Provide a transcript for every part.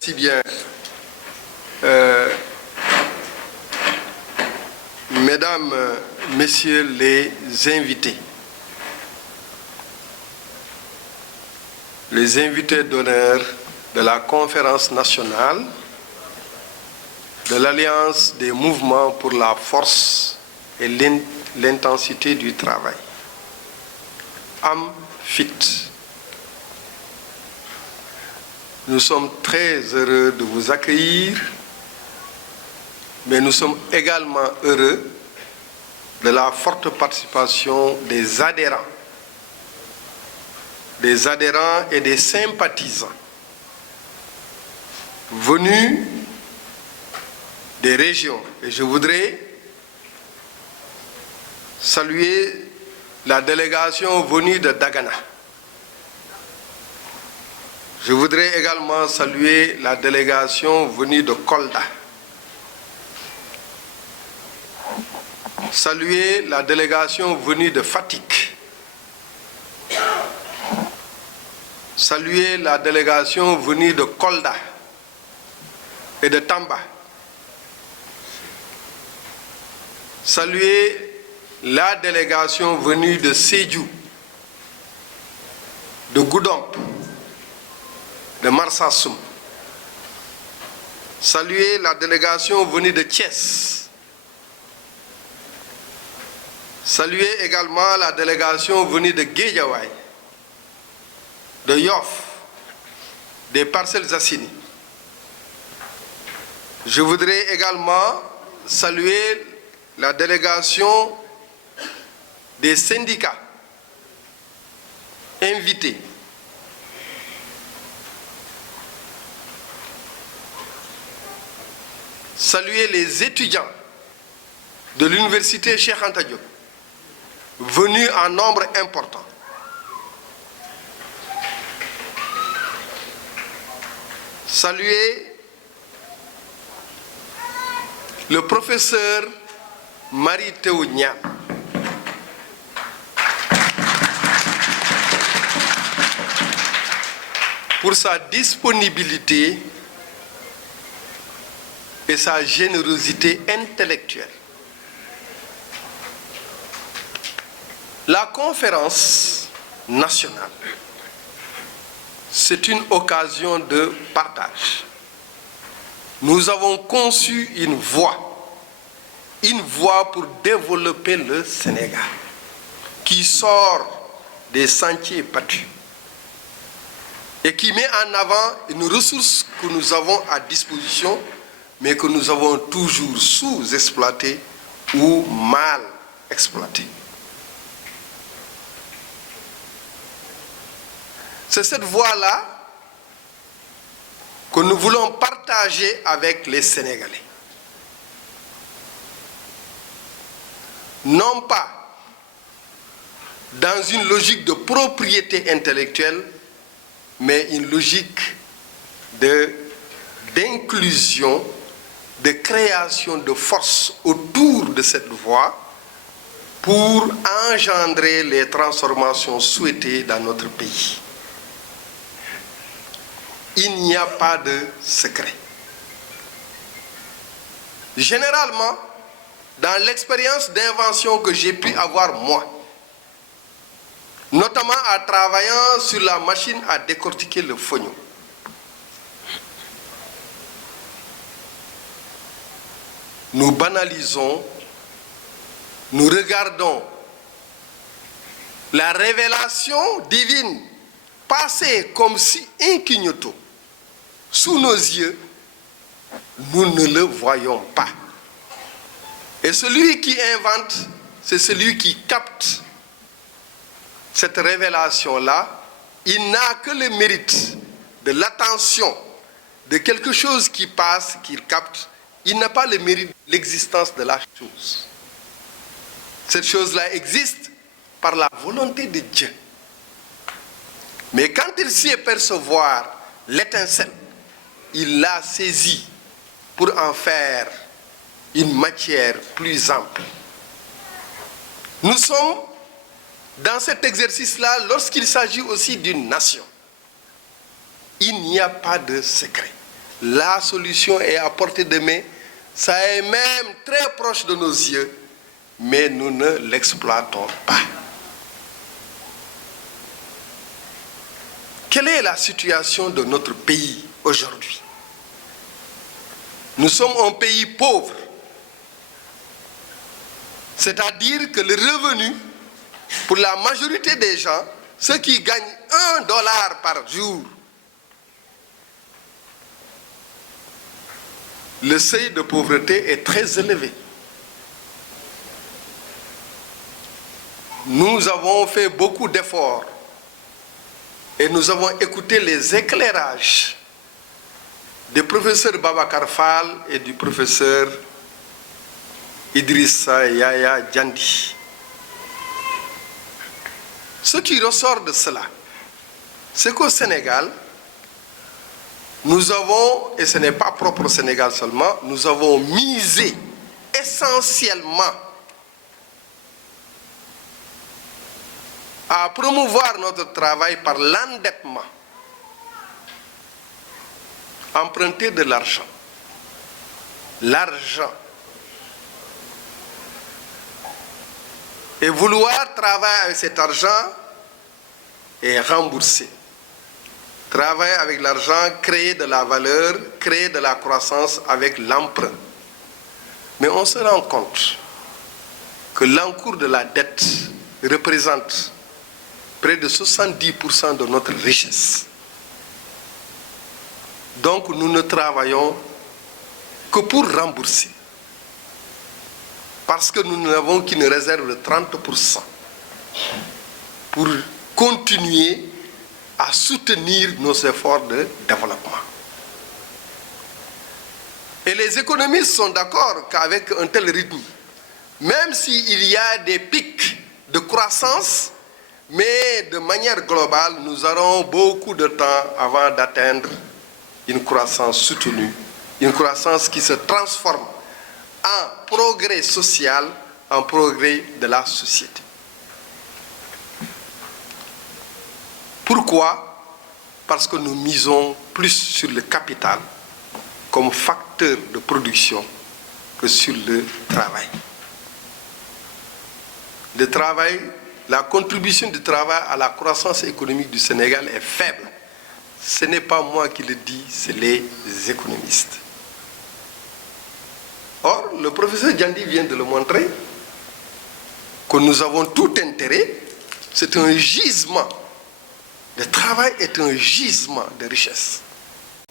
Merci bien. Mesdames, Messieurs les invités d'honneur de la Conférence nationale de l'Alliance des mouvements pour la force et l'intensité du travail, AMFIT. Nous sommes très heureux de vous accueillir, mais nous sommes également heureux de la forte participation des adhérents et des sympathisants venus des régions. Et je voudrais saluer la délégation venue de Dagana. Je voudrais également saluer la délégation venue de Kolda. Saluer la délégation venue de Fatick. Saluer la délégation venue de Kolda et de Tamba. Saluer la délégation venue de Sédhiou, de Goudomp, de Marsassoum. Saluer la délégation venue de Thiès. Saluer également la délégation venue de Guédiawaye, de Yoff, des Parcelles Assainies. Je voudrais également saluer la délégation des syndicats invités. Saluer les étudiants de l'université Cheikh Anta Diop, venus en nombre important. Saluer le professeur Mary Teuw Niane, pour sa disponibilité et sa générosité intellectuelle. La conférence nationale, c'est une occasion de partage. Nous avons conçu une voie pour développer le Sénégal, qui sort des sentiers battus et qui met en avant une ressource que nous avons à disposition, mais que nous avons toujours sous-exploitée ou mal exploitée. C'est cette voie-là que nous voulons partager avec les Sénégalais. Non pas dans une logique de propriété intellectuelle, mais une logique d'inclusion, de création de force autour de cette voie pour engendrer les transformations souhaitées dans notre pays. Il n'y a pas de secret. Généralement, dans l'expérience d'invention que j'ai pu avoir moi, notamment en travaillant sur la machine à décortiquer le fognon, nous banalisons, nous regardons la révélation divine passer comme si incognito sous nos yeux, nous ne le voyons pas. Et celui qui invente, c'est celui qui capte cette révélation-là. Il n'a que le mérite de l'attention, de quelque chose qui passe, qu'il capte. Il n'a pas le mérite de l'existence de la chose. Cette chose-là existe par la volonté de Dieu. Mais quand il sait percevoir l'étincelle, il l'a saisie pour en faire une matière plus ample. Nous sommes dans cet exercice-là lorsqu'il s'agit aussi d'une nation. Il n'y a pas de secret. La solution est à portée de main. Ça est même très proche de nos yeux, mais nous ne l'exploitons pas. Quelle est la situation de notre pays aujourd'hui? Nous sommes un pays pauvre. C'est-à-dire que le revenu, pour la majorité des gens, ceux qui gagnent $1 par jour, le seuil de pauvreté est très élevé. Nous avons fait beaucoup d'efforts et nous avons écouté les éclairages du professeur Babacar Fall et du professeur Idrissa Yaya Djandi. Ce qui ressort de cela, c'est qu'au Sénégal, nous avons, et ce n'est pas propre au Sénégal seulement, nous avons misé essentiellement à promouvoir notre travail par l'endettement, emprunter de l'argent. L'argent. Et vouloir travailler avec cet argent et rembourser. Travailler avec l'argent, créer de la valeur, créer de la croissance avec l'emprunt. Mais on se rend compte que l'encours de la dette représente près de 70% de notre richesse. Donc nous ne travaillons que pour rembourser. Parce que nous n'avons qu'une réserve de 30% pour continuer à soutenir nos efforts de développement. Et les économistes sont d'accord qu'avec un tel rythme, même s'il y a des pics de croissance, mais de manière globale, nous aurons beaucoup de temps avant d'atteindre une croissance soutenue, une croissance qui se transforme en progrès social, en progrès de la société. Pourquoi? Parce que nous misons plus sur le capital comme facteur de production que sur le travail. Le travail, la contribution du travail à la croissance économique du Sénégal est faible. Ce n'est pas moi qui le dis, c'est les économistes. Or, le professeur Djandi vient de le montrer, que nous avons tout intérêt, c'est un gisement. Le travail est un gisement de richesse.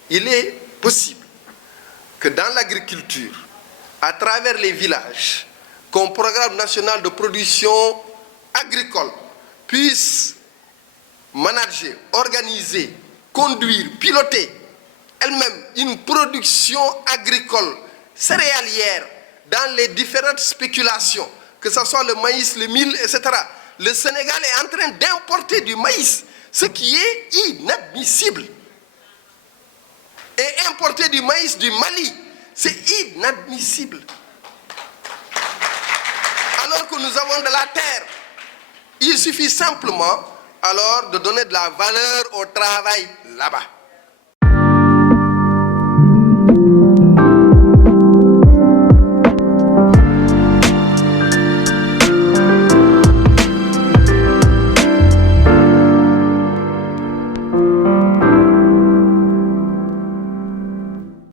Il est possible que dans l'agriculture, à travers les villages, qu'un programme national de production agricole puisse manager, organiser, conduire, piloter elle-même une production agricole céréalière dans les différentes spéculations, que ce soit le maïs, le mil, etc. Le Sénégal est en train d'importer du maïs, ce qui est inadmissible. Et importer du maïs du Mali, c'est inadmissible. Alors que nous avons de la terre, il suffit simplement alors de donner de la valeur au travail là-bas.